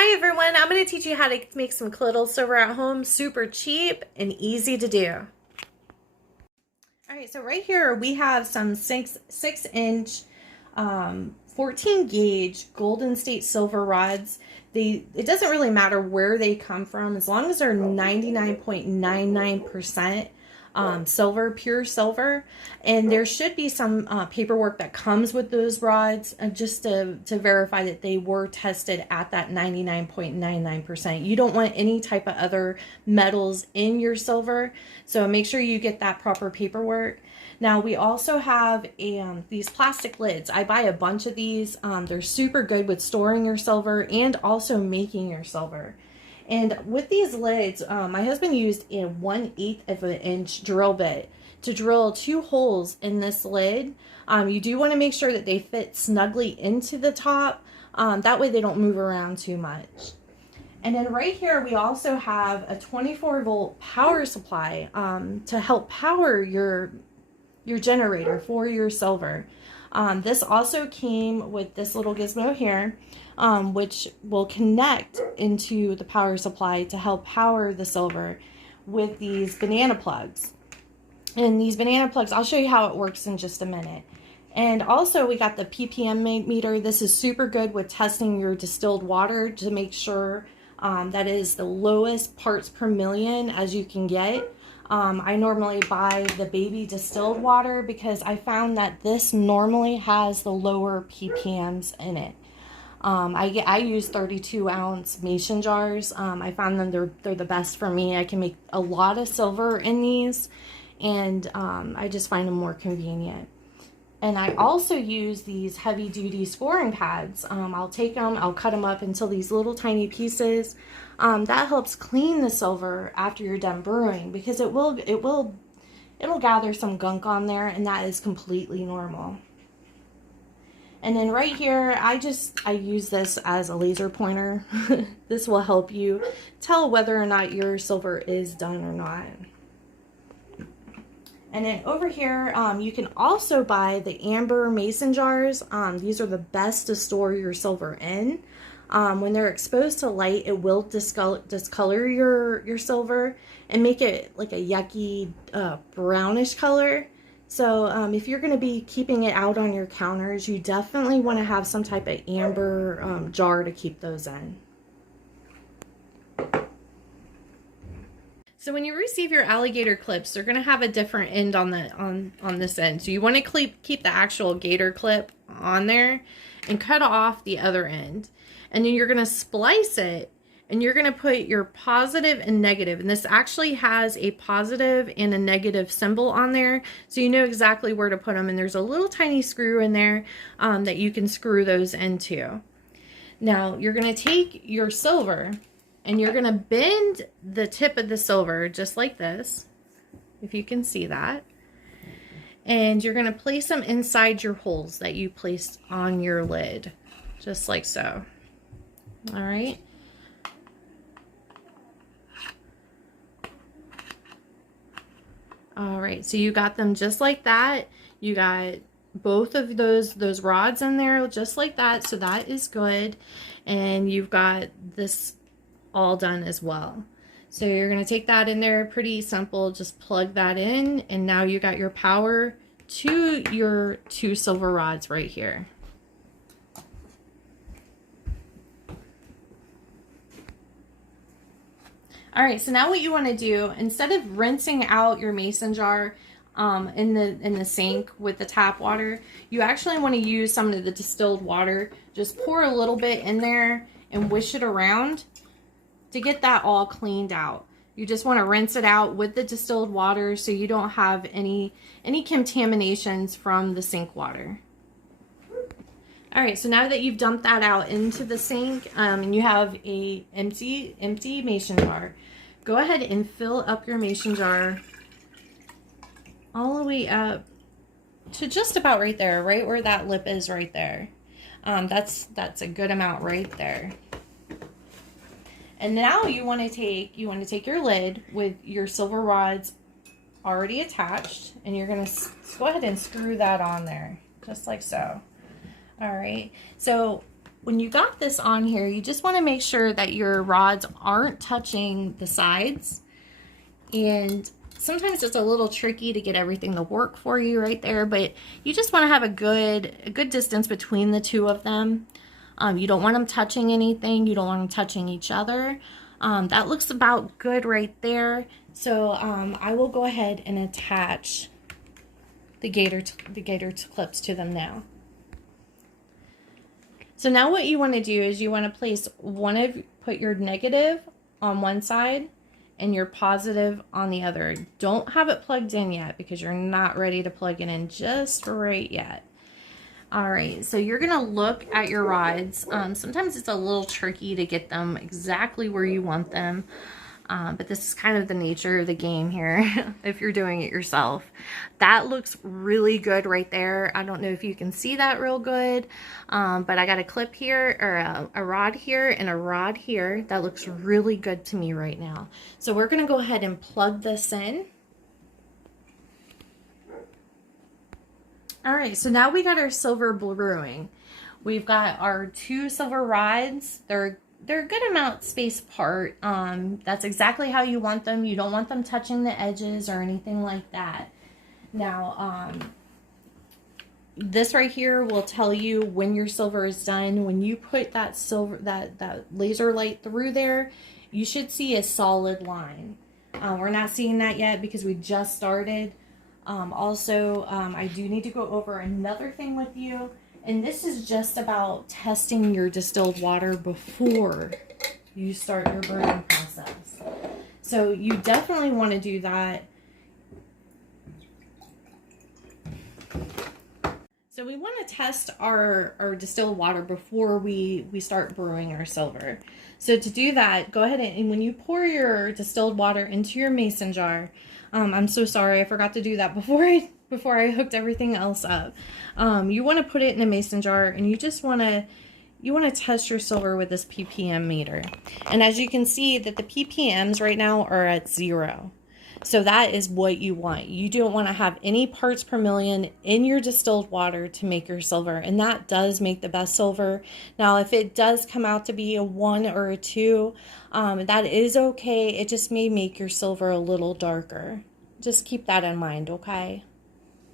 Hi everyone, I'm going to teach you how to make some colloidal silver at home, super cheap and easy to do. Alright, so right here we have some 6-inch 14 gauge Golden State silver rods. It doesn't really matter where they come from as long as they're 99.99% silver, pure silver. And there should be some paperwork that comes with those rods just to verify that they were tested at that 99.99%. You don't want any type of other metals in your silver, so make sure you get that proper paperwork. Now we also have these plastic lids. I buy a bunch of these. They're super good with storing your silver and also making your silver. And with these lids, my husband used a 1/8 of an inch drill bit to drill 2 holes in this lid. You do want to make sure that they fit snugly into the top. That way they don't move around too much. And then right here we also have a 24-volt power supply to help power your generator for your silver. This also came with this little gizmo here, which will connect into the power supply to help power the silver with these banana plugs. And these banana plugs, I'll show you how it works in just a minute. And also we got the Ppm meter. This is super good with testing your distilled water to make sure that is the lowest parts per million as you can get. I normally buy the baby distilled water because I found that this normally has the lower ppms in it. I use 32-ounce mason jars. I found them they're the best for me. I can make a lot of silver in these, and I just find them more convenient. And I also use these heavy-duty scoring pads. I'll take them, I'll cut them up into these little tiny pieces. That helps clean the silver after you're done brewing, because it'll gather some gunk on there, and that is completely normal. And then right here, I use this as a laser pointer. This will help you tell whether or not your silver is done or not. And then over here, you can also buy the amber mason jars. These are the best to store your silver in. When they're exposed to light, it will discolor your silver and make it like a yucky brownish color. So if you're going to be keeping it out on your counters, you definitely want to have some type of amber jar to keep those in. So when you receive your alligator clips, they're going to have a different end on this end. So you want to keep the actual gator clip on there and cut off the other end. And then you're going to splice it, and you're going to put your positive and negative. And this actually has a positive and a negative symbol on there, so you know exactly where to put them. And there's a little tiny screw in there that you can screw those into. Now you're going to take your silver, and you're going to bend the tip of the silver just like this, if you can see that. And you're going to place them inside your holes that you placed on your lid, just like so. All right. All right, so you got them just like that. You got both of those rods in there just like that, so that is good. And you've got this all done as well. So you're going to take that in there, pretty simple, just plug that in, and now you got your power to your 2 silver rods right here. All right, so now what you want to do, instead of rinsing out your mason jar in the sink with the tap water, you actually want to use some of the distilled water. Just pour a little bit in there and wish it around to get that all cleaned out. You just want to rinse it out with the distilled water so you don't have any contaminations from the sink water. All right, so now that you've dumped that out into the sink and you have a empty mason jar, go ahead and fill up your mason jar all the way up to just about right there, right where that lip is right there. That's a good amount right there. And now you want to take your lid with your silver rods already attached, and you're going to go ahead and screw that on there just like so. All right, so when you got this on here, you just want to make sure that your rods aren't touching the sides. And sometimes it's a little tricky to get everything to work for you right there, but you just want to have a good distance between the two of them. You don't want them touching anything. You don't want them touching each other. That looks about good right there. So I will go ahead and attach the gator clips to them now. So now what you want to do is you want to place put your negative on one side and your positive on the other. Don't have it plugged in yet because you're not ready to plug it in just right yet. All right, so you're gonna look at your rods. Sometimes it's a little tricky to get them exactly where you want them. But this is kind of the nature of the game here if you're doing it yourself. That looks really good right there. I don't know if you can see that real good, but I got a clip here, or a rod here and a rod here. That looks really good to me right now. So we're gonna go ahead and plug this in. All right, so now we got our silver brewing. We've got our two silver rods. They're a good amount spaced apart. That's exactly how you want them. You don't want them touching the edges or anything like that. Now, this right here will tell you when your silver is done. When you put that that laser light through there, you should see a solid line. We're not seeing that yet because we just started. I do need to go over another thing with you. And this is just about testing your distilled water before you start your brewing process. So you definitely want to do that. So we want to test our distilled water before we start brewing our silver. So to do that, go ahead and when you pour your distilled water into your mason jar, I'm so sorry, I forgot to do that before I hooked everything else up. You want to put it in a mason jar, and you want to test your silver with this ppm meter. And as you can see that the ppms right now are at 0. So that is what you want. You don't want to have any parts per million in your distilled water to make your silver, and that does make the best silver. Now, if it does come out to be a 1 or a 2, that is okay. It just may make your silver a little darker. Just keep that in mind, okay?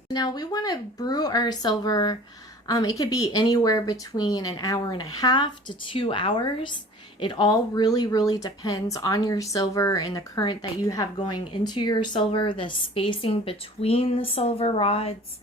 Now we want to brew our silver. It could be anywhere between an hour and a half to 2 hours. It all really depends on your silver and the current that you have going into your silver, the spacing between the silver rods.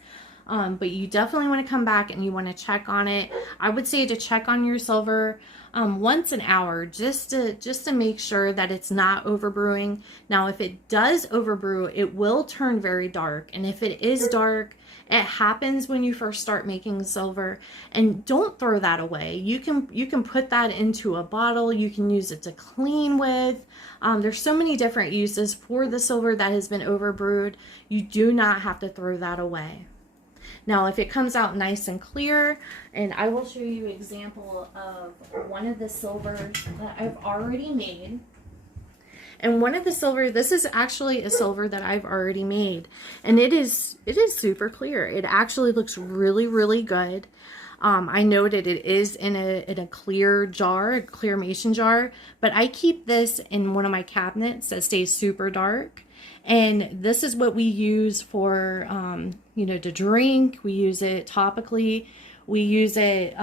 But you definitely want to come back and you want to check on it. I would say to check on your silver once an hour, just to make sure that it's not overbrewing. Now, if it does overbrew, it will turn very dark. And if it is dark, it happens when you first start making silver, and don't throw that away. You can put that into a bottle. You can use it to clean with. There's so many different uses for the silver that has been overbrewed. You do not have to throw that away. Now, if it comes out nice and clear, and I will show you an example of one of the silvers that I've already made. And one of the silver, this is actually a silver that I've already made. And it is super clear. It actually looks really good. I noted it is in a clear jar, a clear mason jar, but I keep this in one of my cabinets that stays super dark. And this is what we use for, to drink. We use it topically. We use it,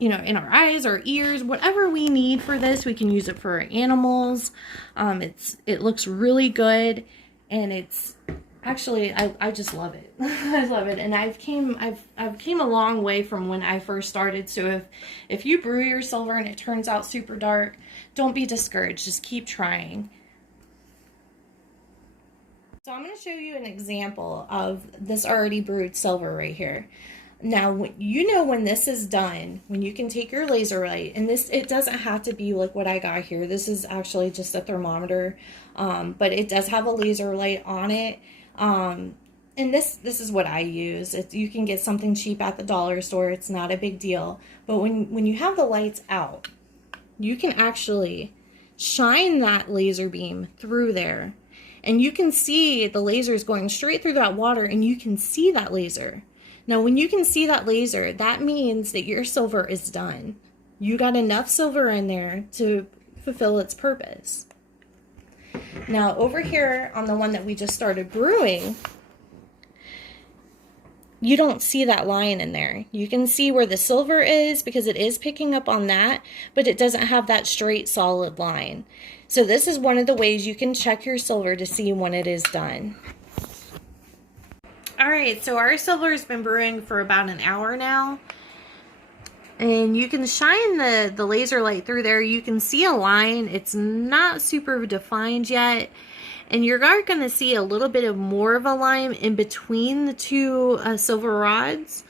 in our eyes or ears, whatever we need for this. We can use it for animals. It looks really good, and it's actually, I just love it. I love it. And I've came a long way from when I first started. So if you brew your silver and it turns out super dark, don't be discouraged. Just keep trying. So I'm going to show you an example of this already brewed silver right here. Now, when this is done, when you can take your laser light, and it doesn't have to be like what I got here. This is actually just a thermometer, but it does have a laser light on it. And this is what I use. You can get something cheap at the dollar store. It's not a big deal. But when you have the lights out, you can actually shine that laser beam through there. And you can see the lasers going straight through that water, and you can see that laser. Now, when you can see that laser, that means that your silver is done. You got enough silver in there to fulfill its purpose. Now, over here on the one that we just started brewing, you don't see that line in there. You can see where the silver is because it is picking up on that, but it doesn't have that straight solid line. So this is one of the ways you can check your silver to see when it is done. All right, so our silver has been brewing for about an hour now. And you can shine the laser light through there. You can see a line. It's not super defined yet. And you're going to see a little bit of more of a line in between the two silver rods.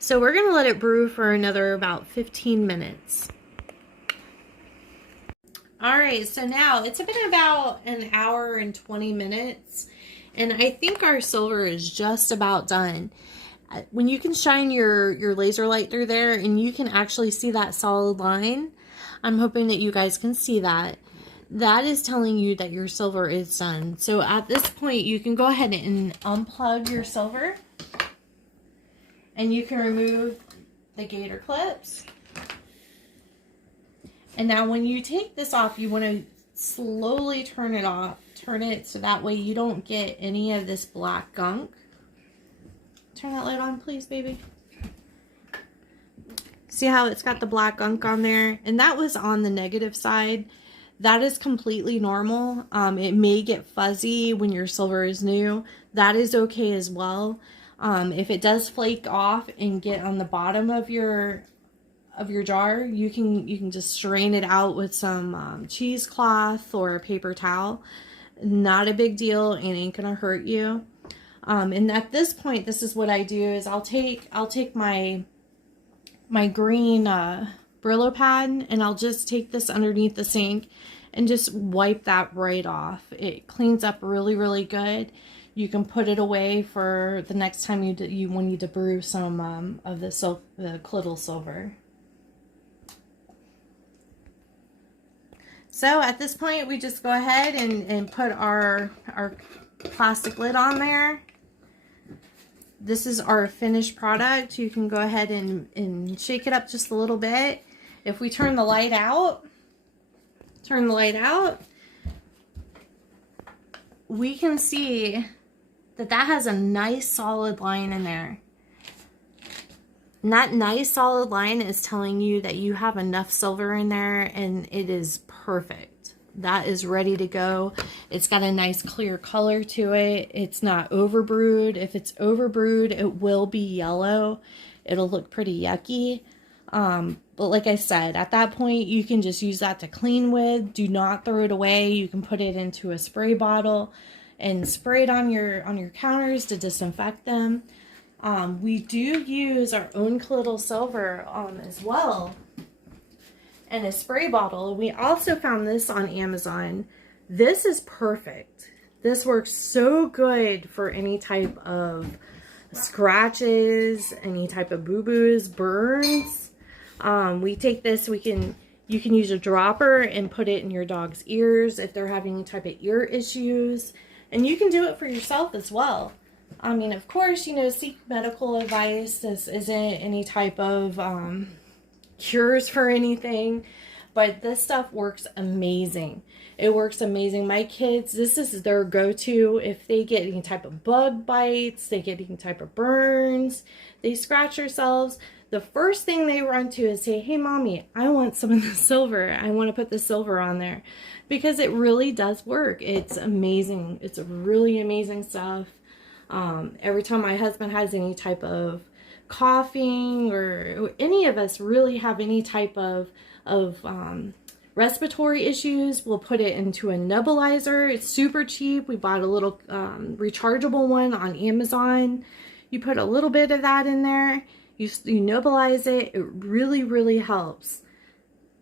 So we're going to let it brew for another about 15 minutes. All right, so now it's been about an hour and 20 minutes. And I think our silver is just about done. When you can shine your laser light through there and you can actually see that solid line, I'm hoping that you guys can see that. That is telling you that your silver is done. So at this point, you can go ahead and unplug your silver. And you can remove the gator clips. And now when you take this off, you want to slowly turn it off. Turn it so that way you don't get any of this black gunk. Turn that light on, please, baby. See how it's got the black gunk on there? And that was on the negative side. That is completely normal. It may get fuzzy when your silver is new. That is okay as well. If it does flake off and get on the bottom of your jar, you can just strain it out with some cheesecloth or a paper towel. Not a big deal and ain't gonna hurt you. And at this point, this is what I do is I'll take my green Brillo pad and I'll just take this underneath the sink and just wipe that right off. It cleans up really, really good. You can put it away for the next time you need to brew some of the Colloidal Silver. So at this point, we just go ahead and put our plastic lid on there. This is our finished product. You can go ahead and shake it up just a little bit. If we turn the light out, we can see that has a nice solid line in there. And that nice solid line is telling you that you have enough silver in there and it is perfect. That is ready to go. It's got a nice clear color to it. It's not overbrewed. If it's overbrewed, it will be yellow. It'll look pretty yucky. But like I said, at that point, you can just use that to clean with. Do not throw it away. You can put it into a spray bottle and spray it on your counters to disinfect them. We do use our own Colloidal Silver as well. And a spray bottle. We also found this on Amazon. This is perfect. This works so good for any type of scratches, any type of boo-boos, burns. We take this, you can use a dropper and put it in your dog's ears if they're having any type of ear issues. And you can do it for yourself as well. I mean, of course, seek medical advice. This isn't any type of cures for anything, but this stuff works amazing. It works amazing. My kids, this is their go-to. If they get any type of bug bites, they get any type of burns, they scratch themselves, the first thing they run to is say, hey mommy, I want some of the silver. I want to put the silver on there, because it really does work. It's amazing. It's really amazing stuff. Every time my husband has any type of coughing, or any of us really have any type of respiratory issues, we'll put it into a nebulizer. It's super cheap. We bought a little rechargeable one on Amazon. You put a little bit of that in there, you nebulize it. It really, really helps.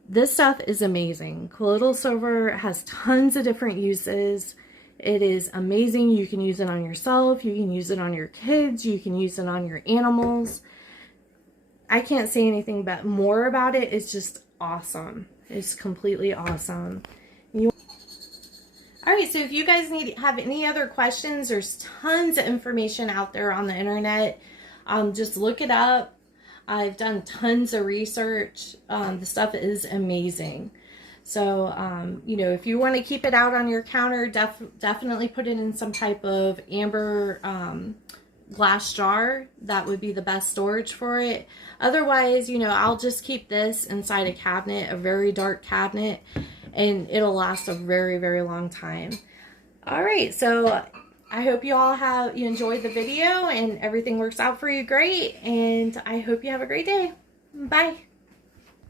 This stuff is amazing. Colloidal Silver has tons of different uses. It is amazing. You can use it on yourself. You can use it on your kids. You can use it on your animals. I can't say anything more about it. It's just awesome. It's completely awesome. Alright, so if you guys have any other questions, there's tons of information out there on the internet. Just look it up. I've done tons of research. The stuff is amazing. So, you know, if you want to keep it out on your counter, definitely put it in some type of amber glass jar. That would be the best storage for it. Otherwise, you know, I'll just keep this inside a cabinet, a very dark cabinet, and it'll last a very, very long time. All right, so I hope you enjoyed the video and everything works out for you great, and I hope you have a great day. Bye.